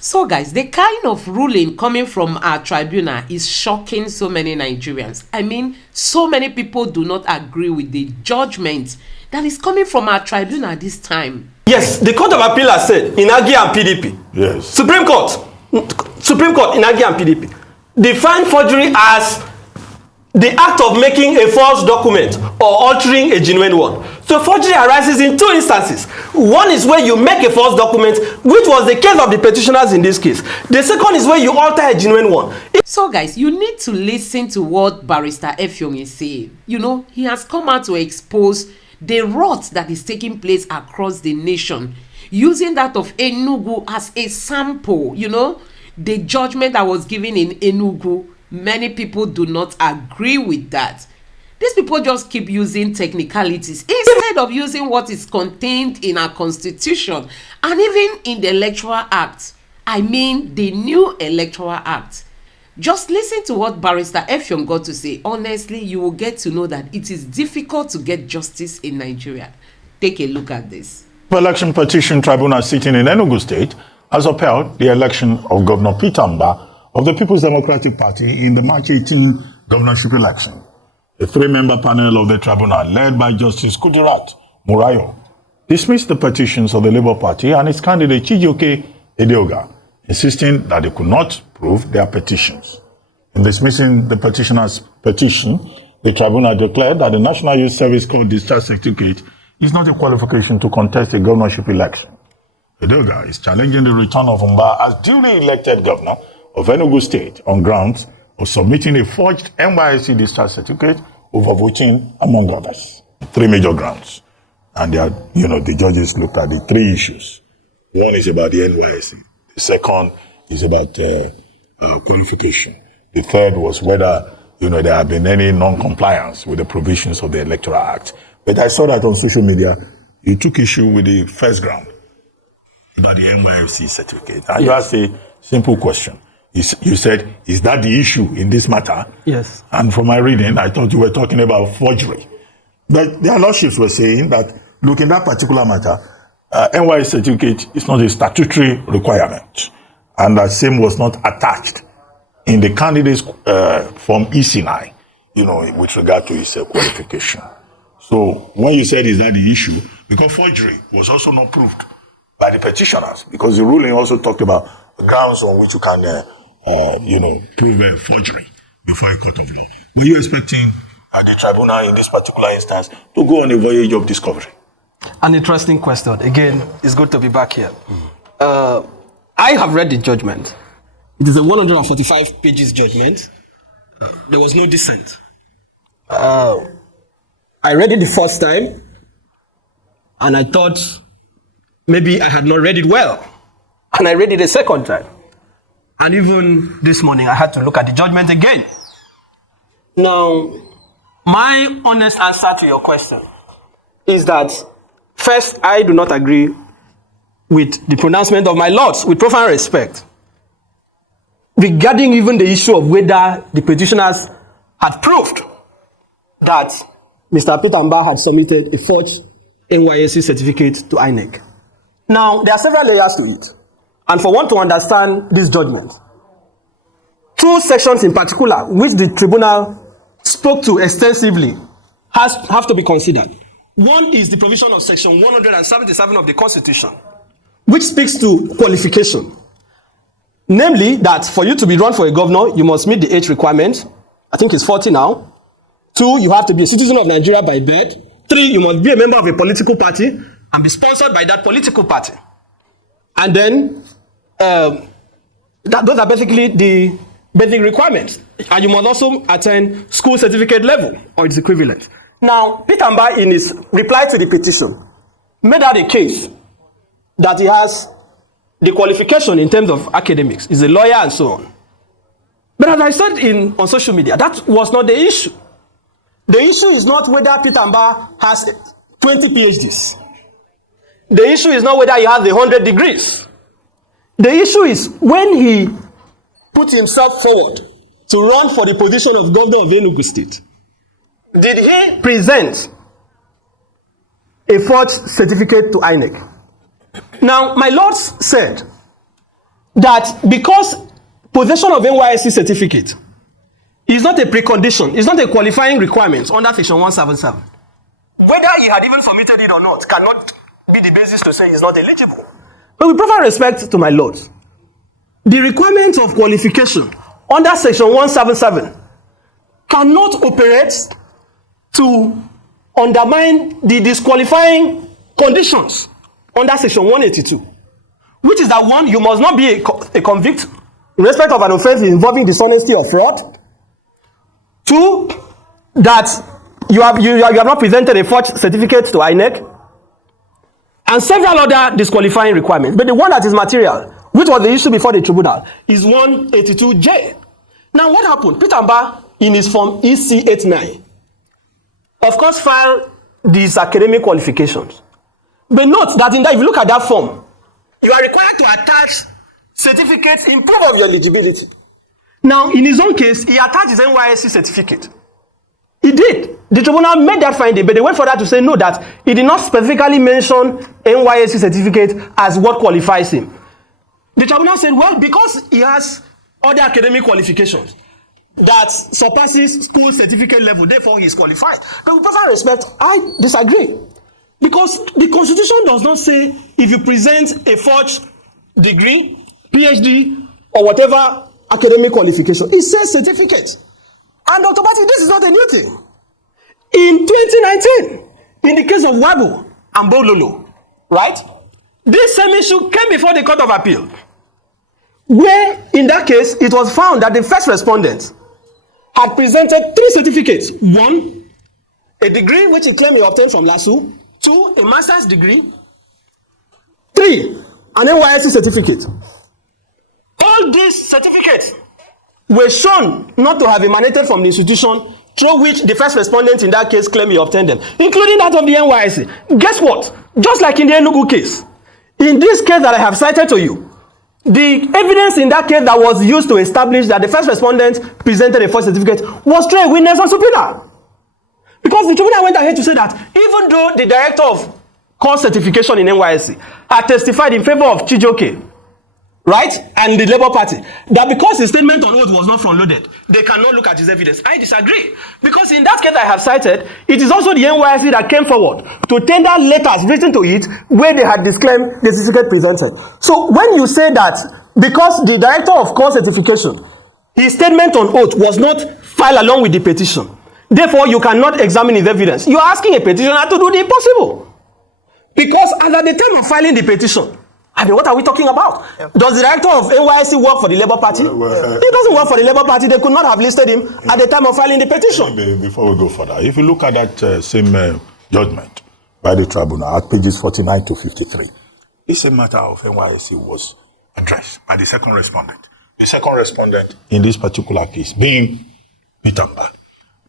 So guys, the kind of ruling coming from our tribunal is shocking so many Nigerians. I mean, so many people do not agree with the judgment that is coming from our tribunal this time. Yes, the Court of Appeal has said, Inagi and PDP. Yes. Supreme Court, Inagi and PDP, define forgery as the act of making a false document or altering a genuine one. So forgery arises in two instances. One is where you make a false document, which was the case of the petitioners in this case. The second is where you alter a genuine one. So guys, you need to listen to what Barrister Effiong is saying. You know, he has come out to expose the rot that is taking place across the nation, using that of Enugu as a sample. You know, the judgment that was given in Enugu, many people do not agree with that. These people just keep using technicalities instead of using what is contained in our constitution and even in the Electoral Act. I mean, the new Electoral Act. Just listen to what Barrister Effiong got to say. Honestly, you will get to know that it is difficult to get justice in Nigeria. Take a look at this. Election Petition Tribunal sitting in Enugu State has upheld the election of Governor Peter Obi of the People's Democratic Party in the March 18 governorship election. A three-member panel of the tribunal, led by Justice Kudirat Murayo, dismissed the petitions of the Labour Party and its candidate Chijioke Edeoga, insisting that they could not prove their petitions. In dismissing the petitioner's petition, the tribunal declared that the National Youth Service Corps discharge certificate is not a qualification to contest a governorship election. Edeoga is challenging the return of Mba as duly elected governor of Enugu State on grounds of submitting a forged NYSC discharge certificate over voting, among others. Three major grounds. And the judges looked at the three issues. One is about the NYSC. The second is about qualification. The third was whether there had been any non-compliance with the provisions of the Electoral Act. But I saw that on social media, you took issue with the first ground about the NYSC certificate. And you asked a simple question. You said, is that the issue in this matter? Yes. And from my reading, I thought you were talking about forgery. But their lordships were saying that, look, in that particular matter, NYSC certificate is not a statutory requirement, and that same was not attached in the candidate's form EC9, with regard to his qualification. So when you said, is that the issue? Because forgery was also not proved by the petitioners, because the ruling also talked about grounds on which you can, prove a forgery before a court of law. Were you expecting the tribunal in this particular instance to go on a voyage of discovery? An interesting question. Again, it's good to be back here. I have read the judgment. It is a 145 pages judgment. There was no dissent. I read it the first time, and I thought maybe I had not read it well. And I read it a second time. And even this morning, I had to look at the judgment again. Now, my honest answer to your question is that, first, I do not agree with the pronouncement of my lords, with profound respect, regarding even the issue of whether the petitioners had proved that Mr. Peter Obi had submitted a forged NYSC certificate to INEC. Now, there are several layers to it. And for one to understand this judgment, two sections in particular, which the tribunal spoke to extensively, have to be considered. One is the provision of section 177 of the Constitution, which speaks to qualification. Namely, that for you to be run for a governor, you must meet the age requirement. I think it's 40 now. 2, you have to be a citizen of Nigeria by birth. 3, you must be a member of a political party and be sponsored by that political party. And then, those are basically the basic requirements. And you must also attend school certificate level or its equivalent. Now, Peter Obi, in his reply to the petition, made out a case that he has the qualification in terms of academics, he's a lawyer and so on. But as I said on social media, that was not the issue. The issue is not whether Peter Obi has 20 PhDs. The issue is not whether he has 100 degrees. The issue is when he put himself forward to run for the position of governor of Enugu State, did he present a forged certificate to INEC? Now, my lords said that because possession of NYSC certificate is not a precondition, it's not a qualifying requirement under Section 177. Whether he had even submitted it or not cannot be the basis to say he's not eligible. But with proper respect to my lord, the requirement of qualification under Section 177 cannot operate to undermine the disqualifying conditions under Section 182, which is that one, you must not be a convict in respect of an offense involving dishonesty or fraud. Two, that you have not presented a forged certificate to INEC, and several other disqualifying requirements. But the one that is material, which was the issue before the tribunal, is 182J. Now, what happened? Peter Mba, in his form EC89, of course, filed these academic qualifications. But note that in that, if you look at that form, you are required to attach certificates in proof of your eligibility. Now, in his own case, he attached his NYSC certificate. He did. The tribunal made that finding, but they went further to say no, that he did not specifically mention NYSC certificate as what qualifies him. The tribunal said, well, because he has other academic qualifications that surpasses school certificate level, therefore he is qualified. But with proper respect, I disagree. Because the Constitution does not say if you present a forged degree, PhD, or whatever academic qualification. It says certificate. And automatically, this is not a new thing. In 2019, in the case of Wabu and Bololo, right? This same issue came before the Court of Appeal, where in that case, it was found that the first respondent had presented 3 certificates. 1, a degree which he claimed he obtained from LASU. 2, a master's degree. 3, an NYSC certificate. All these certificates were shown not to have emanated from the institution through which the first respondent in that case claimed he obtained them, including that of the NYSC. Guess what? Just like in the Enugu case, in this case that I have cited to you, the evidence in that case that was used to establish that the first respondent presented a false certificate was through a witness on subpoena. Because the tribunal went ahead to say that even though the director of course certification in NYSC had testified in favor of Chijoke, right, and the Labour Party, that because his statement on oath was not front-loaded, they cannot look at his evidence. I disagree. Because in that case I have cited, it is also the NYSC that came forward to tender letters written to it where they had disclaimed the certificate presented. So when you say that because the director of course certification, his statement on oath was not filed along with the petition, therefore you cannot examine his evidence, you are asking a petitioner to do the impossible. Because as at the time of filing the petition, I mean, what are we talking about? Does the director of NYSC work for the Labour Party? He doesn't work for the Labour Party. They could not have listed him at the time of filing the petition. Before we go further, if you look at that same judgment by the tribunal at pages 49 to 53, it's a matter of NYSC was addressed by the second respondent. The second respondent in this particular case being Peter Obi.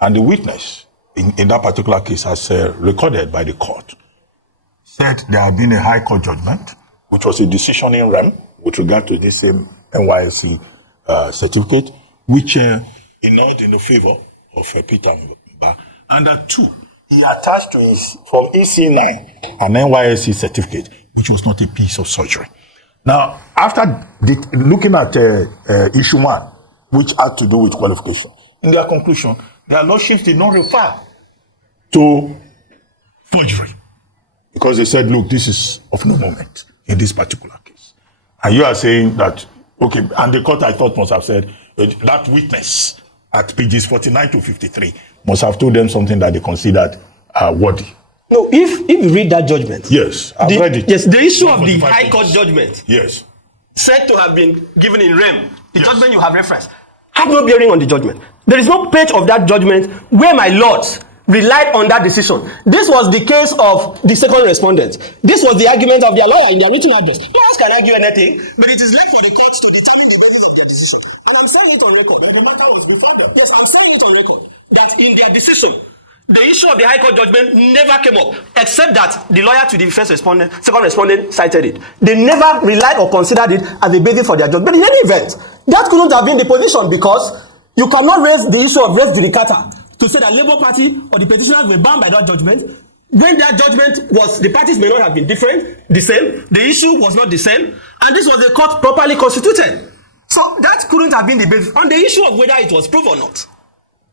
And the witness in that particular case, as recorded by the court, said there had been a high court judgment, which was a decision in rem with regard to this same NYSC certificate, which annulled in the favor of Peter Obi. And that too, he attached to his, from EC9, an NYSC certificate, which was not a piece of surgery. Now, after looking at issue 1, which had to do with qualification, in their conclusion, their lordships did not refer to forgery. Because they said, look, this is of no moment in this particular case. And you are saying that, okay, and the court I thought must have said, that witness at pages 49 to 53 must have told them something that they considered worthy. No, if you read that judgment. Yes, I've read it. Yes, the issue of the High Court judgment. Yes. Said to have been given in rem, the judgment you have referenced, had no bearing on the judgment. There is no page of that judgment where my lords relied on that decision. This was the case of the second respondent. This was the argument of their lawyer in their written address. Lawyers can argue anything, but it is left for the courts to determine the basis of their decision. And I'm saying it on record, and the matter was before them. Yes, I'm saying it on record, that in their decision, the issue of the High Court judgment never came up, except that the lawyer to the first respondent, second respondent cited it. They never relied or considered it as a basis for their judgment. But in any event, that couldn't have been the position, because you cannot raise the issue of res judicata to say that Labour Party or the petitioners were bound by that judgment. when that judgment was, the parties may not have been the same, the issue was not the same, and this was a court properly constituted. So that couldn't have been the basis on the issue of whether it was proved or not.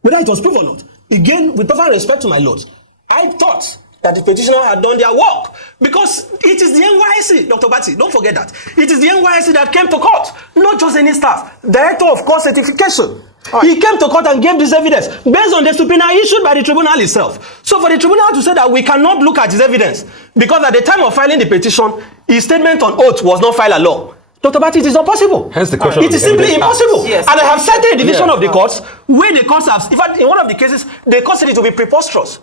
Whether it was proved or not. Again, with proper respect to my lords, I thought that the petitioner had done their work, because it is the NYSC, Dr. Batty, don't forget that. It is the NYSC that came to court, not just any staff. Director of Court Certification. He came to court and gave this evidence based on the subpoena issued by the tribunal itself. So for the tribunal to say that we cannot look at his evidence because at the time of filing the petition, his statement on oath was not filed along. Dr. Batty, it is not possible. Hence the question. It is simply impossible. Yes. And I have cited a division of the courts where the courts have, in fact, in one of the cases, the court said it to be preposterous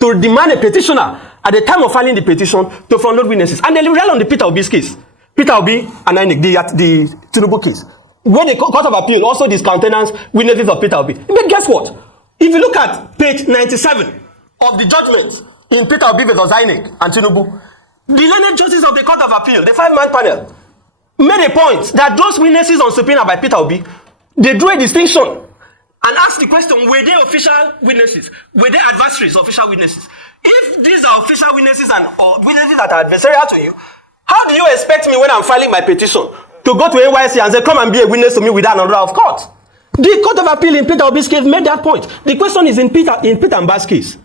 to demand a petitioner at the time of filing the petition to front load witnesses. And they rely on the Peter Obi's case. Peter Obi and the Tinubu case. When the Court of Appeal also discountenance witnesses of Peter Obi. But guess what? If you look at page 97 of the judgment in Peter Obi versus INEC and Tinubu, the learned judges of the Court of Appeal, the 5-man panel, made a point that those witnesses on subpoena by Peter Obi, they drew a distinction and asked the question, were they official witnesses? Were they adversaries, official witnesses? If these are official witnesses and or witnesses that are adversarial to you, how do you expect me when I'm filing my petition to go to NYSC and say, come and be a witness to me without an order of court? The Court of Appeal in Peter Obi's case made that point. The question is in Peter Mba's case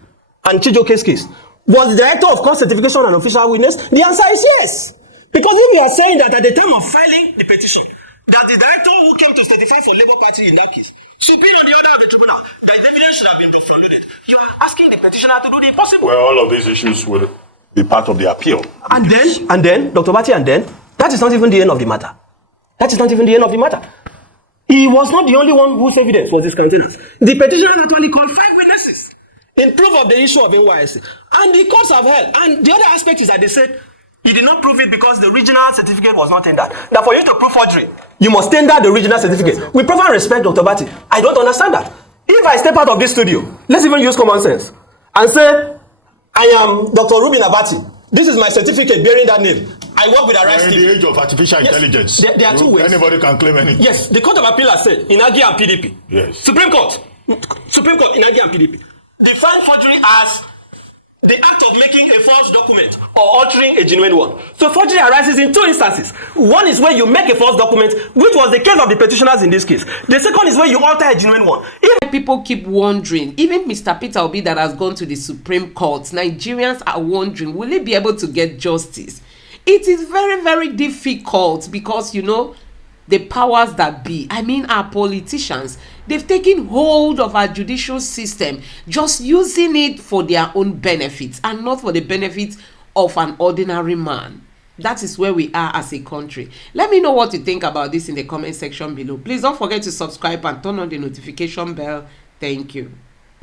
and Chijoke's case. Was the Director of Court Certification an official witness? The answer is yes. Because if you are saying that at the time of filing the petition, that the director who came to certify for Labour Party in that case should be on the order of the tribunal, that the evidence should have been downloaded, you are asking the petitioner to do the impossible. Well, all of these issues will be part of the appeal. And then, Dr. Batty, that is not even the end of the matter. That is not even the end of the matter. He was not the only one whose evidence was discountenanced. The petitioner actually called 5 witnesses in proof of the issue of NYSC. And the courts have held. And the other aspect is that they said he did not prove it because the original certificate was not tendered. That for you to prove forgery, you must tender the original certificate. With proper respect, Dr. Batty, I don't understand that. If I step out of this studio, let's even use common sense, and say, I am Dr. Rubin Abati. This is my certificate bearing that name. I work with Arise. In the age of artificial intelligence, there are 2 ways. Anybody can claim anything. Yes, the Court of Appeal has said, Inagi and PDP. Yes. Supreme Court, Inagi and PDP. Define forgery as the act of making a false document or altering a genuine one. So forgery arises in 2 instances. One is where you make a false document, which was the case of the petitioners in this case. The second is where you alter a genuine one. If people keep wondering, even Mr. Peter Obi that has gone to the Supreme Court, Nigerians are wondering, will he be able to get justice? It is very, very difficult because, you know, the powers that be, I mean our politicians, they've taken hold of our judicial system, just using it for their own benefits and not for the benefits of an ordinary man. That is where we are as a country. Let me know what you think about this in the comment section below. Please don't forget to subscribe and turn on the notification bell. Thank you.